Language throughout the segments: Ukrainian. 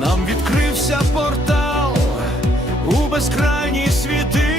нам відкрився портал у безкрайні світи.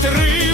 Три.